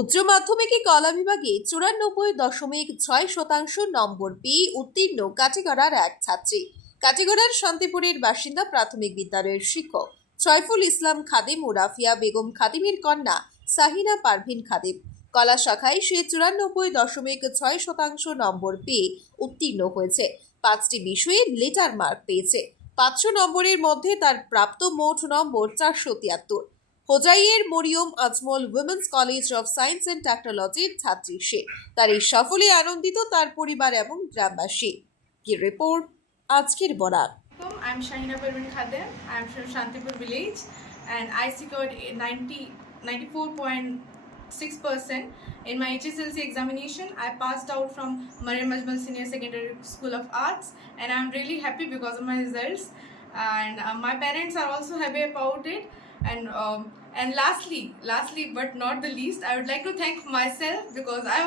উচ্চ মাধ্যমিকে কলা বিভাগে 94.6% নম্বর পেয়ে উত্তীর্ণ কাটিগড়ার এক ছাত্রী। কাটিগড়ার শান্তিপুরের বাসিন্দা প্রাথমিক বিদ্যালয়ের শিক্ষক সৈফুল ইসলাম খাদিম ও রাফিয়া বেগম খাদিমের কন্যা সাহিনা পারভিন খাদিম। কলা শাখায় সে 94.6% নম্বর পেয়ে উত্তীর্ণ হয়েছে। 5টি বিষয়ে লেটার মার্ক পেয়েছে। 500 নম্বরের মধ্যে তার প্রাপ্ত মোট নম্বর 473। হোজাইয়ের Mariam Ajmal women's college of science and টেকনোলজির ছাত্রী সে। তার এই সাফল্যে আনন্দিত তার পরিবার এবং গ্রামবাসী। কি রিপোর্ট আজকের Barak. I'm Shahina Parveen Khadim. I'm from Shantipur village and I scored 94.6% in my HSLC examination. I passed out from Mariam Ajmal Senior Secondary School of Arts and I'm really happy because of my results, and my parents are also happy about it. And lastly but not the least, I would like to thank myself because I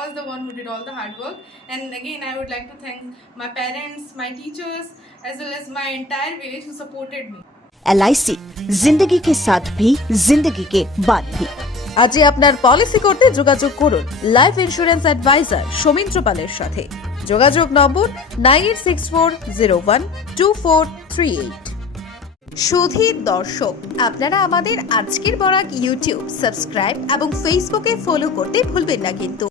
was the one who did all the hard work. And again, I would like to thank my parents, my teachers, as well as my entire village who supported me. LIC जिंदगी के साथ भी जिंदगी के बाद भी। আজই আপনার পলিসি করতে যোগাযোগ করুন লাইফ ইন্স্যুরেন্স অ্যাডভাইজার সৌমিত্র পালের সাথে। যোগাযোগ নম্বর 9864012438। সুধীর দর্শক, আপনারা আমাদের আজকের বরাক ইউটিউব সাবস্ক্রাইব এবং ফেসবুকে ফলো করতে ভুলবেন না কিন্তু।